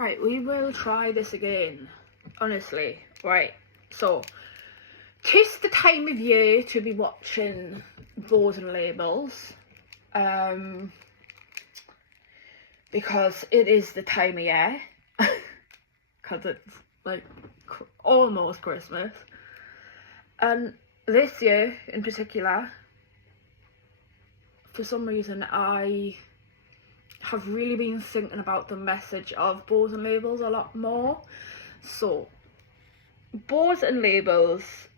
Right, we will try this again. Honestly. Right, so 'tis the time of year to be watching Bows and Labels. Because it is the time of year. Because it's like almost Christmas. And this year in particular, for some reason, I have really been thinking about the message of Bows and Labels a lot more. So, Bows and Labels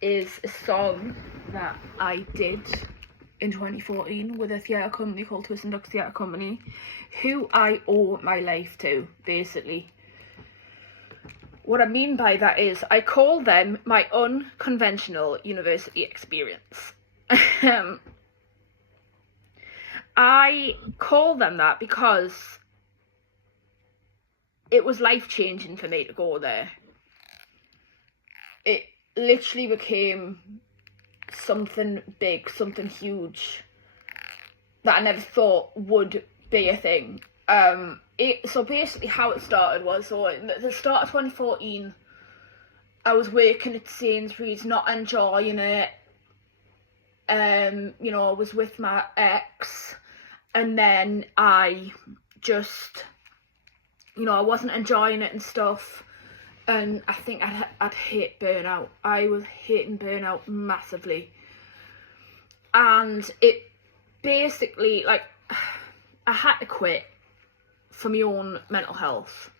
is a song that I did in 2014 with a theatre company called Twist and Ducks Theatre Company, who I owe my life to, basically. What I mean by that is I call them my unconventional university experience. I call them that because it was life-changing for me to go there. It literally became something big, something huge that I never thought would be a thing. So basically how it started was, so at the start of 2014, I was working at Sainsbury's, not enjoying it. You know, I was with my ex, and then I just, you know, I wasn't enjoying it and stuff, and I think I'd hit burnout. I was hitting burnout massively, and it basically, like, I had to quit for my own mental health,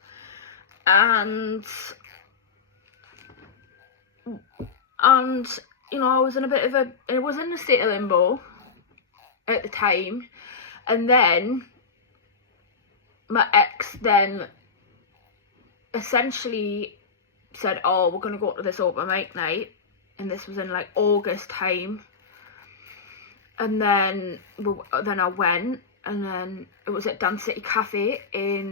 and you know, I was in a state of limbo at the time, and then my ex then essentially said, oh, we're going to go to this open mic night, and this was in like August time, and then I went, and then it was at Dance City Cafe at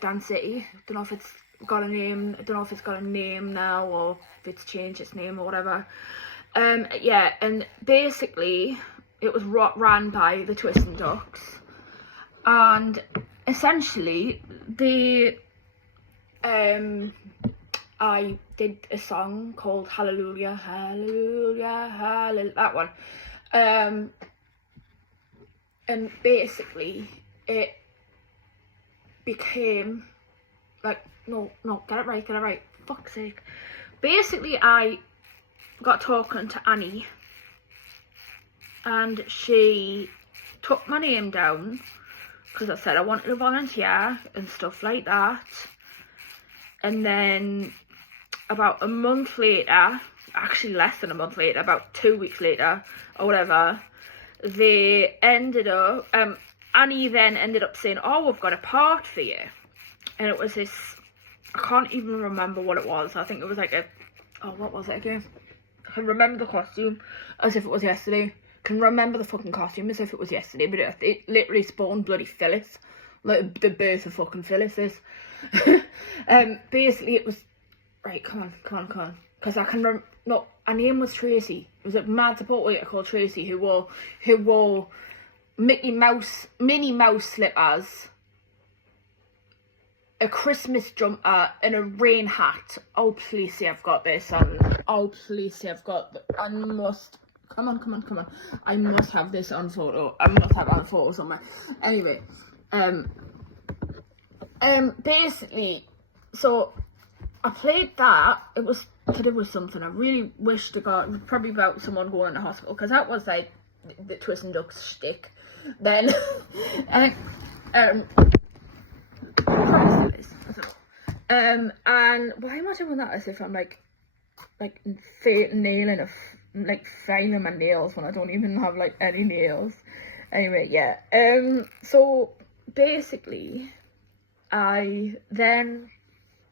Dance City. I don't know if it's got a name. I don't know if it's got a name now or if it's changed its name or whatever. Yeah, and basically it was ran by the Twist and Ducks, and essentially I did a song called Hallelujah, Hallelujah, Hallelujah, that one. And basically it became like, no, get it right, fuck's sake. Basically I got talking to Annie, and she took my name down because I said I wanted to volunteer and stuff like that. And then about a month later, actually less than a month later, about 2 weeks later or whatever, they ended up, Annie then ended up saying, oh, we've got a part for you. And it was this, I can't even remember what it was. I think it was like what was it again? I can remember the costume as if it was yesterday. I can remember the fucking costume as if it was yesterday, but it literally spawned bloody Phyllis. Like the birth of fucking Phyllis is. Basically it was, right, come on, because I can remember, no, her name was Tracy. It was a mad support worker called Tracy who wore Minnie Mouse slippers, a Christmas jumper, and a rain hat. Oh, please say I've got this on. Oh, please say I've got, I must, come on. I must have this on photo. I must have it on photo somewhere. Anyway, basically, so I played that. It was to do with something. I really wished to God. It was probably about someone going to hospital, because that was like the Twist and Ducks shtick. Then, and why am I doing that as if I'm like nailing filing my nails when I don't even have like any nails. Anyway, yeah. So basically, I then,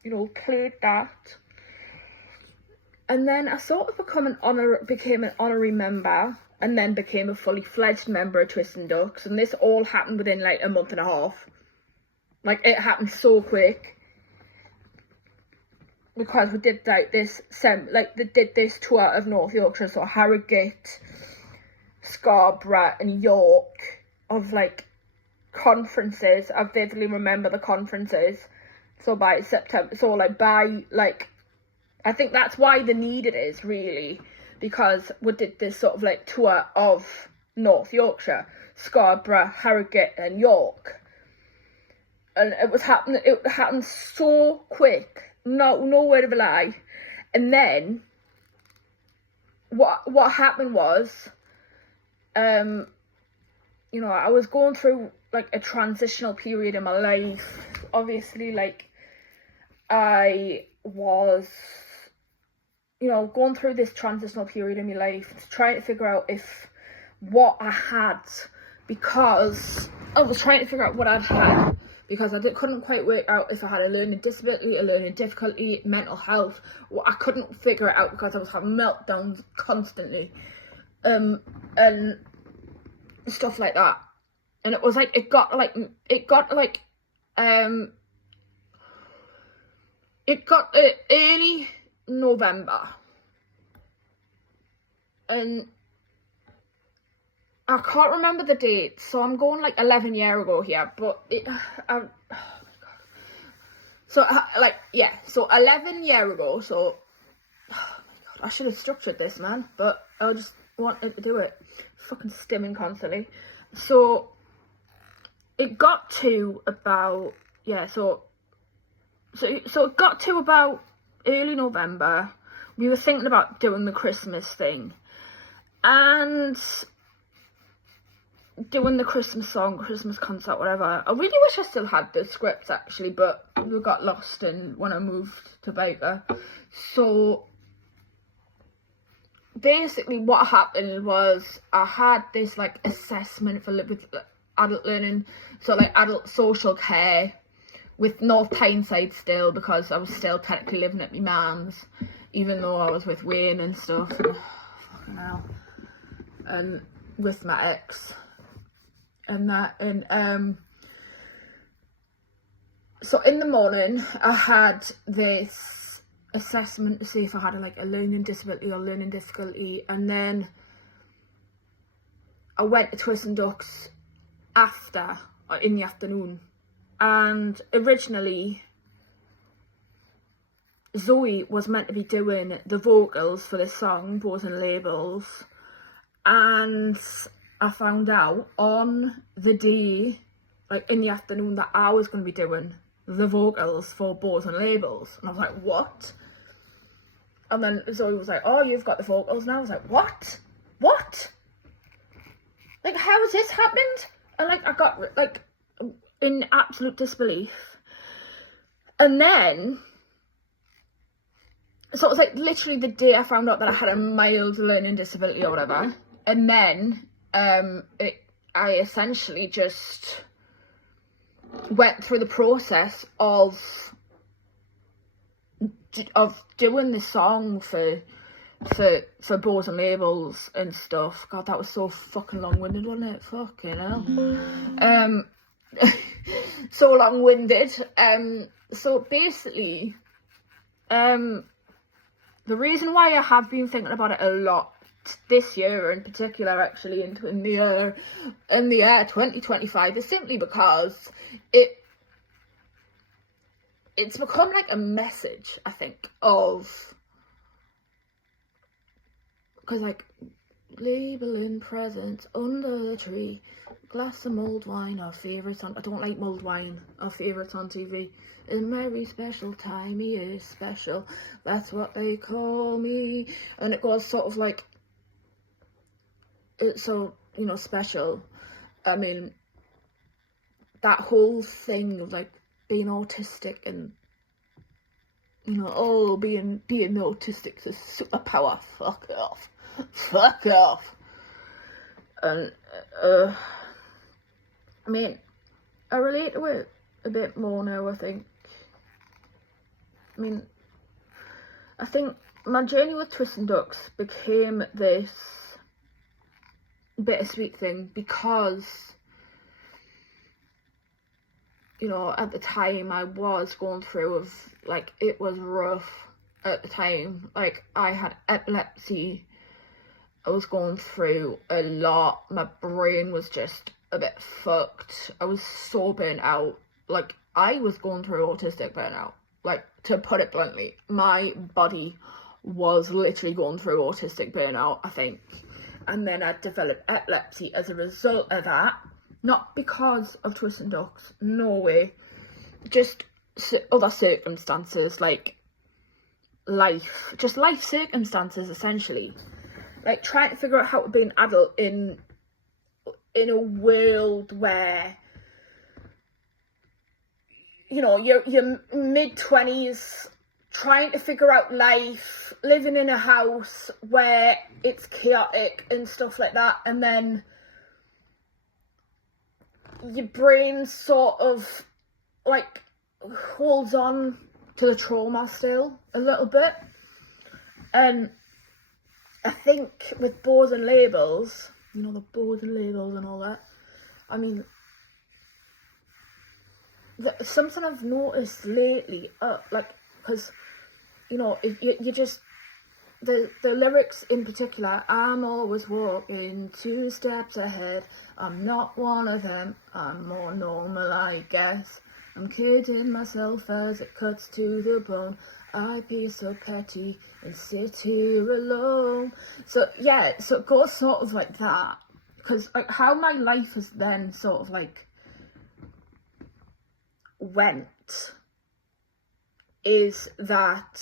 you know, played that, and then I sort of became an honorary member, and then became a fully fledged member of Twist and Ducks, and this all happened within like a month and a half. Like, it happened so quick, because we did like this they did this tour of North Yorkshire, so Harrogate, Scarborough and York, of like conferences. I vividly remember the conferences. So by September, so like by like, I think that's why the needed is really, because we did this sort of like tour of North Yorkshire, Scarborough, Harrogate and York, and it happened so quick, no word of a lie. And then what happened was, you know, I was going through like a transitional period in my life. Obviously, like, I was, you know, going through this transitional period in my life, trying to figure out what I had, because I was trying to figure out what I'd had, because I couldn't quite work out if I had a learning disability, a learning difficulty, mental health. Well, I couldn't figure it out because I was having meltdowns constantly, and stuff like that. And it was like, it got early November, and I can't remember the date, so I'm going like 11 years ago here, but oh my god. So so 11 years ago, so, oh my god, I should have structured this, man, but I just wanted to do it. Fucking stimming constantly. So it got to about, so it got to about early November. We were thinking about doing the Christmas thing and doing the Christmas song, Christmas concert, whatever. I really wish I still had the scripts actually, but we got lost when I moved to Baker. So basically what happened was, I had this like assessment for with adult learning, so like adult social care with North Tyneside still, because I was still technically living at my mum's, even though I was with Wayne and stuff. Fucking hell. And with my ex and that, and so in the morning I had this assessment to see if I had like a learning disability or learning difficulty, and then I went to Twist and Ducks in the afternoon. And originally Zoe was meant to be doing the vocals for this song, Bows and Labels, and I found out on the day, like in the afternoon, that I was going to be doing the vocals for Bows and Labels. And I was like, what? And then Zoe was like, oh, you've got the vocals now. I was like, what? Like, how has this happened? And like, I got like in absolute disbelief. And then, so it was like literally the day I found out that I had a mild learning disability or whatever. And then I essentially just went through the process of doing the song for Bows and Labels and stuff. God, that was so fucking long-winded, wasn't it? Fucking hell. So long-winded. So basically, the reason why I have been thinking about it a lot this year in particular, actually, in the year 2025, is simply because it's become like a message, I think, of, because like, labelling presents under the tree, glass of mulled wine, our favourites on, I don't like mulled wine, our favourites on TV, in very special time, he is special, that's what they call me, and it goes sort of like, it's so, you know, special. I mean, that whole thing of like being autistic and, you know, oh, being autistic is a superpower, fuck off. And I mean, I relate to it a bit more now, I think. I mean, I think my journey with Twist and Ducks became this bittersweet thing because, you know, at the time I was going through like, it was rough at the time. Like, I had epilepsy, I was going through a lot, my brain was just a bit fucked. I was so burnt out. Like, I was going through autistic burnout. Like, to put it bluntly, my body was literally going through autistic burnout, I think. And then I developed epilepsy as a result of that. Not because of twisting ducks, no way. Just other circumstances, like life circumstances, essentially. Like, trying to figure out how to be an adult in a world where, you know, your mid-20s, trying to figure out life, living in a house where it's chaotic and stuff like that, and then your brain sort of, like, holds on to the trauma still a little bit. And I think with boards and labels, you know, the boards and labels and all that, I mean, something I've noticed lately, like, because, you know, if you just, the lyrics in particular, I'm always walking 2 steps ahead, I'm not one of them, I'm more normal, I guess, I'm kidding myself as it cuts to the bone, I be so petty and sit here alone. So yeah, so it goes sort of like that, because like how my life has then sort of like went is that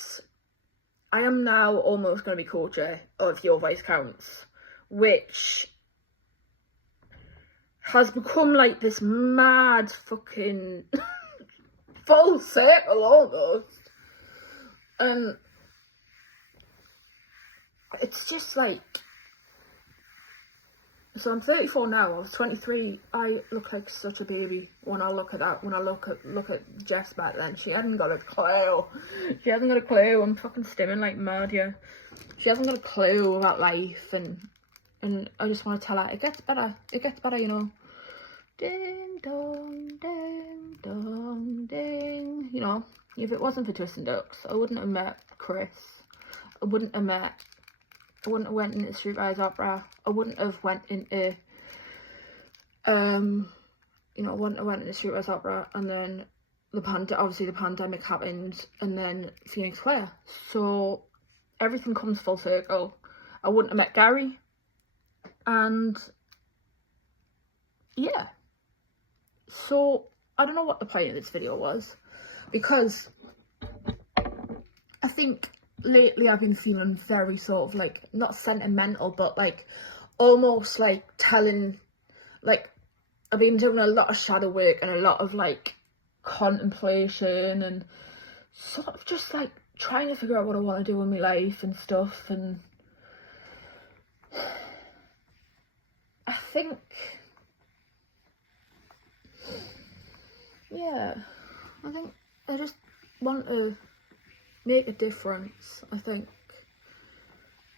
I am now almost going to be co-chair of Your Voice Counts, which has become like this mad fucking full circle almost. And it's just like, so I'm 34 now, I was 23, I look like such a baby when I look at that, when I look at Jess back then. She hadn't got a clue, I'm fucking stimming like mad, yeah. She hasn't got a clue about life, and I just want to tell her, it gets better, you know. Ding dong, ding dong, ding. You know, if it wasn't for Twisting Ducks, I wouldn't have met Chris, I wouldn't have went into Streetwise Opera. I wouldn't have went into, you know, I wouldn't have went into Streetwise Opera, and then obviously the pandemic happened, and then Phoenix Claire. So everything comes full circle. I wouldn't have met Gary, and yeah. So I don't know what the point of this video was, because I think lately I've been feeling very sort of like, not sentimental, but like almost like telling, like I've been doing a lot of shadow work and a lot of like contemplation and sort of just like trying to figure out what I want to do in my life and stuff. And I think, yeah, I think I just want to make a difference, I think.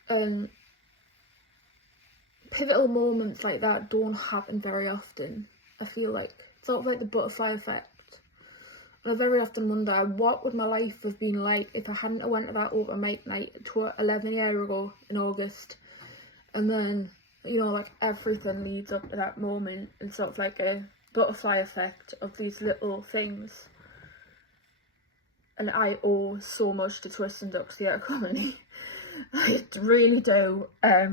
And pivotal moments like that don't happen very often, I feel like. It's sort of like the butterfly effect. And I very often wonder, what would my life have been like if I hadn't went to that open mic night 11 years ago in August? And then, you know, like everything leads up to that moment. It's sort of like a butterfly effect of these little things. And I owe so much to Twisting Ducks Theatre Company. I really do. I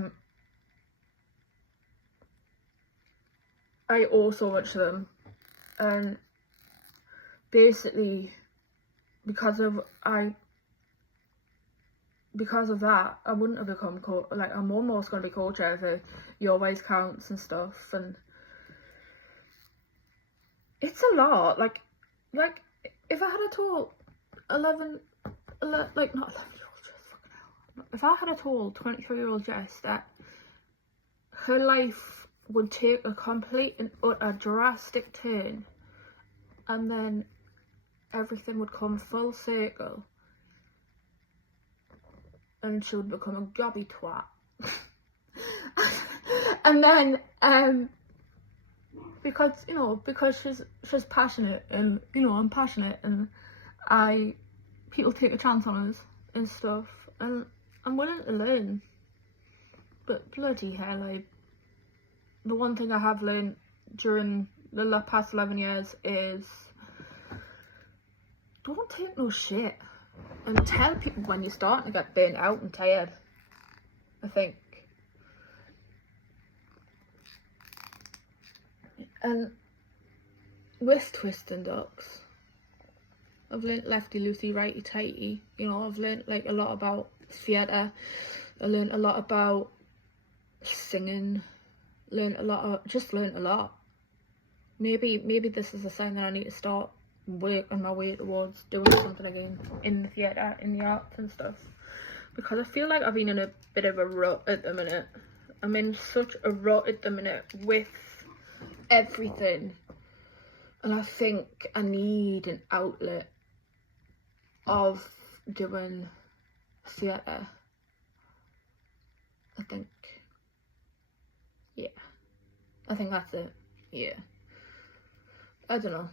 owe so much to them. And basically, because of that, I wouldn't have become I'm almost going to be co-chair for Your Voice Counts and stuff. And it's a lot. Like if I had told 23-year-old Jess that her life would take a complete and utter drastic turn, and then everything would come full circle, and she would become a gobby twat. And then, because she's passionate, and, you know, I'm passionate, and people take a chance on us and stuff, and I'm willing to learn. But bloody hell, the one thing I have learned during the past 11 years is don't take no shit, and tell people when you're starting to get burnt out and tired. I think. And with twisting ducks, I've learnt lefty loosey, righty tighty. You know, I've learnt like a lot about theatre. I learnt a lot about singing. Learnt a lot. Maybe this is a sign that I need to start working my way towards doing something again in the theatre, in the arts and stuff. Because I feel like I've been in a bit of a rut at the minute. I'm in such a rut at the minute with everything. And I think I need an outlet of doing theatre. I think. Yeah. I think that's it. Yeah. I don't know.